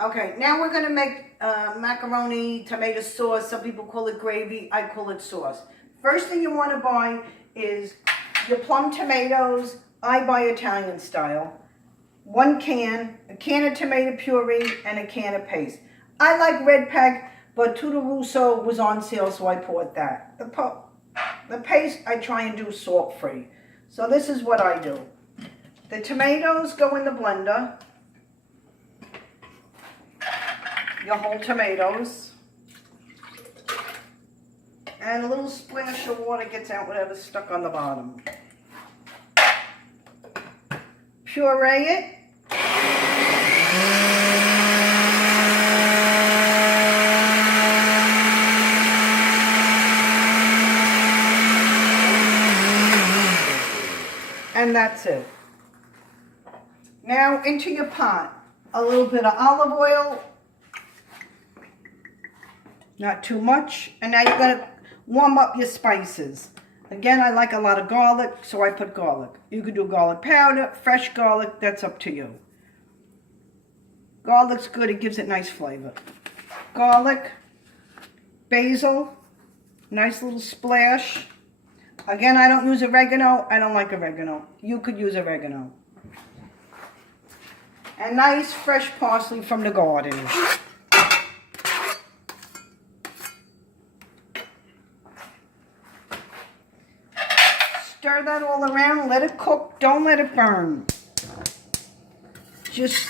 Okay, now we're gonna make macaroni tomato sauce. Some people call it gravy, I call it sauce. First thing you wanna buy is your plum tomatoes. I buy Italian style. 1 can, a can of tomato puree, and a can of paste. I like Red Pack, but Tutto Russo was on sale, so I bought that. The paste, I try and do salt-free. So this is what I do. The tomatoes go in the blender. Your whole tomatoes. And a little splash of water gets out whatever's stuck on the bottom. Puree it. And that's it. Now into your pot, a little bit of olive oil, not too much, and now you're going to warm up your spices. Again, I like a lot of garlic, so I put garlic. You could do garlic powder, fresh garlic, that's up to you. Garlic's good, it gives it nice flavor. Garlic, basil, nice little splash. Again, I don't use oregano. I don't like oregano. You could use oregano. And nice fresh parsley from the garden. Stir that all around. Let it cook. Don't let it burn. Just...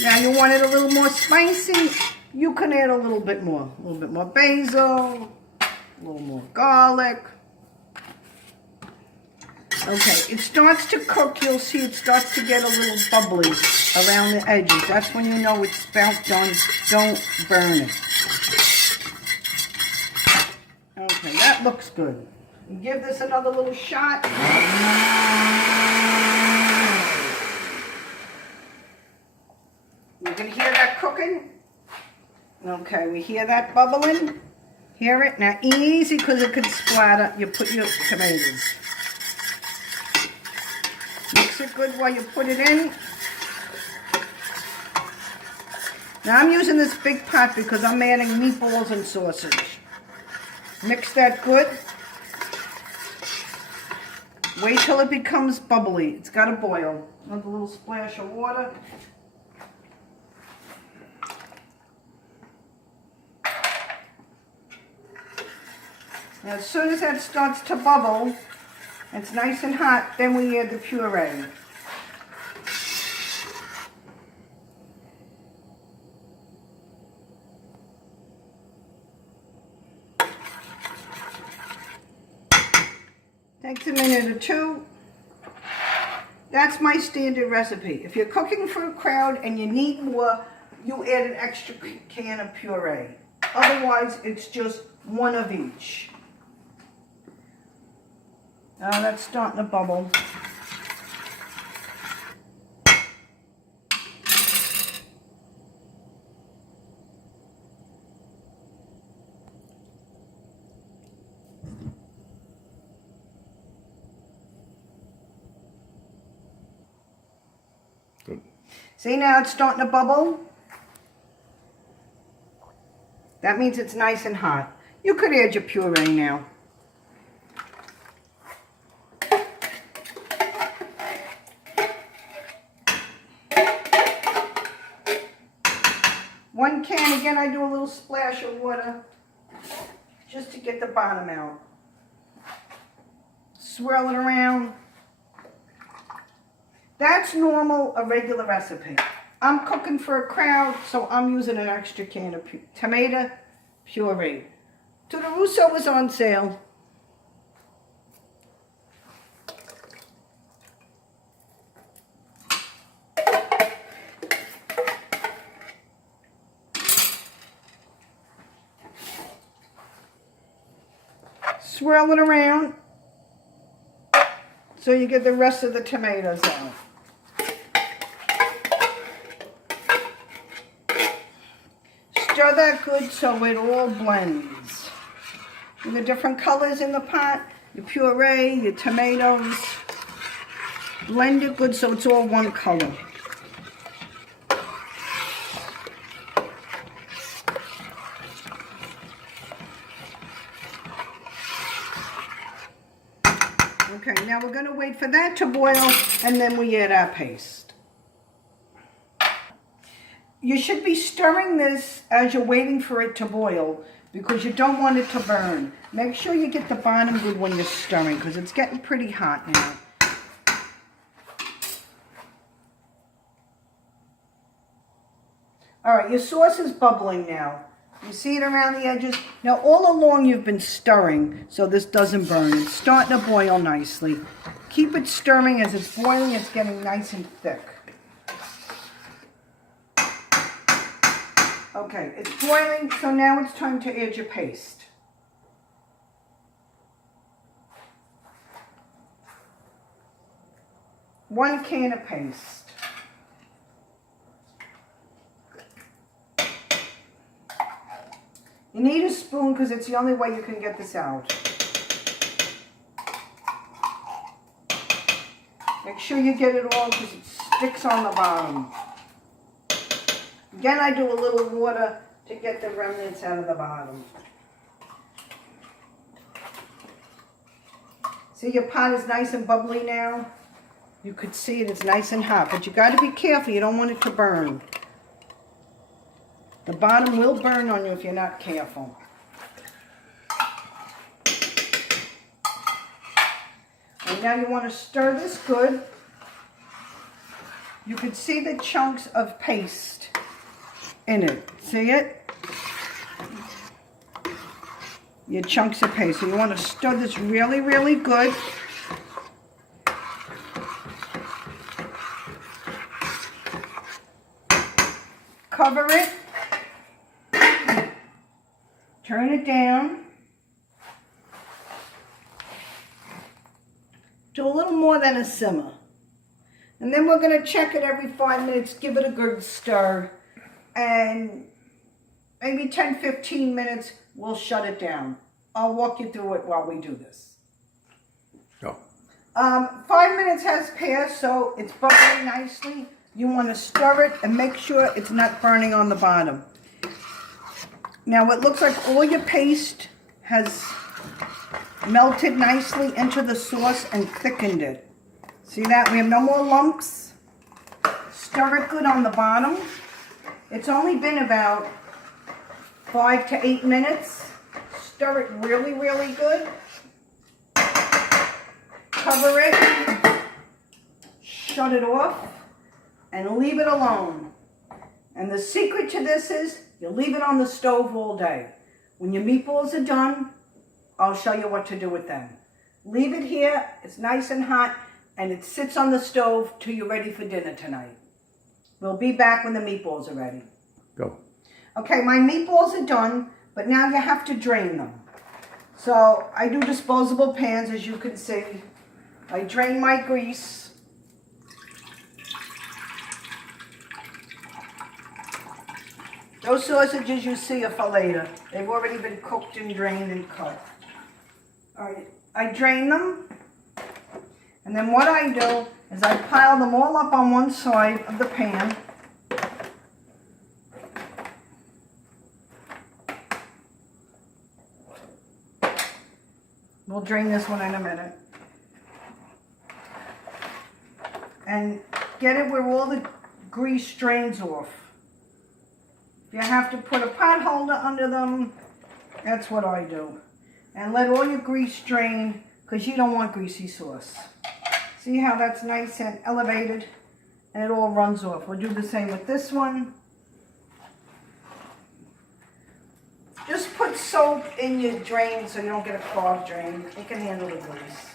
Now you want it a little more spicy. You can add a little bit more. A little bit more basil. A little more garlic. Okay, it starts to cook. You'll see it starts to get a little bubbly around the edges. That's when you know it's about done. Don't burn it. Okay, that looks good. Give this another little shot. You can hear that cooking. Okay, we hear that bubbling. Hear it? Now easy, because it could splatter. You put your tomatoes. Mix it good while you put it in. Now I'm using this big pot because I'm adding meatballs and sausage. Mix that good. Wait till it becomes bubbly. It's got to boil. Another little splash of water. Now, as soon as that starts to bubble, it's nice and hot, then we add the puree. Takes a minute or two. That's my standard recipe. If you're cooking for a crowd and you need more, you add an extra can of puree. Otherwise, it's just one of each. Now that's starting to bubble. Good. See, now it's starting to bubble. That means it's nice and hot. You could add your puree now. One can, again, I do a little splash of water just to get the bottom out. Swirl it around. That's normal, a regular recipe. I'm cooking for a crowd, so I'm using an extra can of tomato puree. Tutto Russo was on sale. Swirl it around so you get the rest of the tomatoes out. Stir that good so it all blends. And the different colors in the pot, your puree, your tomatoes. Blend it good so it's all one color. Okay, now we're gonna wait for that to boil and then we add our paste. You should be stirring this as you're waiting for it to boil because you don't want it to burn. Make sure you get the bottom good when you're stirring because it's getting pretty hot now. All right, your sauce is bubbling now. You see it around the edges? Now all along you've been stirring so this doesn't burn. It's starting to boil nicely. Keep it stirring as it's boiling, it's getting nice and thick. Okay, it's boiling, so now it's time to add your paste. One can of paste. You need a spoon because it's the only way you can get this out. Make sure you get it all because it sticks on the bottom. Again, I do a little water to get the remnants out of the bottom. See, your pot is nice and bubbly now. You could see it, it's nice and hot, but you got to be careful. You don't want it to burn. The bottom will burn on you if you're not careful. And now you want to stir this good. You can see the chunks of paste in it. See it? Your chunks of paste. So you want to stir this really, really good. Cover it. Turn it down to a little more than a simmer. And then we're going to check it every 5 minutes, give it a good stir, and maybe 10-15 minutes, we'll shut it down. I'll walk you through it while we do this. Go. 5 minutes has passed, so it's bubbling nicely. You want to stir it and make sure it's not burning on the bottom. Now it looks like all your paste has melted nicely into the sauce and thickened it. See that? We have no more lumps. Stir it good on the bottom. It's only been about 5 to 8 minutes. Stir it really, really good. Cover it. Shut it off. And leave it alone. And the secret to this is you leave it on the stove all day. When your meatballs are done, I'll show you what to do with them. Leave it here, it's nice and hot, and it sits on the stove till you're ready for dinner tonight. We'll be back when the meatballs are ready. Go. Okay, my meatballs are done, but now you have to drain them. So I do disposable pans, as you can see. I drain my grease. Those sausages you see are for later. They've already been cooked and drained and cut. All right, I drain them. And then what I do is I pile them all up on one side of the pan. We'll drain this one in a minute. And get it where all the grease drains off. If you have to put a pot holder under them, that's what I do. And let all your grease drain because you don't want greasy sauce. See how that's nice and elevated and it all runs off. We'll do the same with this one. Just put soap in your drain so you don't get a clogged drain. It can handle the grease.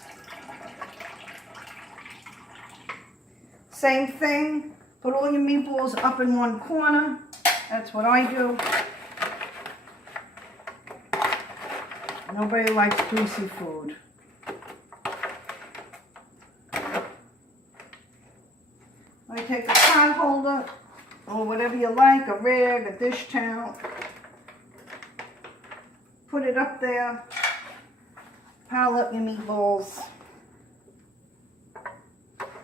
Same thing, put all your meatballs up in one corner. That's what I do. Nobody likes greasy food. I take a pot holder or whatever you like, a rag, a dish towel. Put it up there. Pile up your meatballs.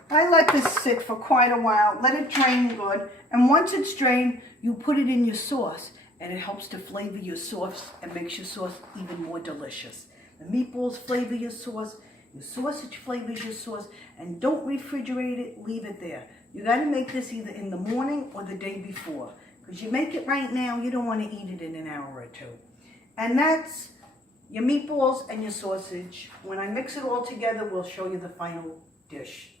I let this sit for quite a while. Let it drain good. And once it's drained, you put it in your sauce. And it helps to flavor your sauce and makes your sauce even more delicious. The meatballs flavor your sauce. Your sausage flavors your sauce, and don't refrigerate it, leave it there. You gotta make this either in the morning or the day before. Because you make it right now, you don't wanna eat it in an hour or two. And that's your meatballs and your sausage. When I mix it all together, we'll show you the final dish.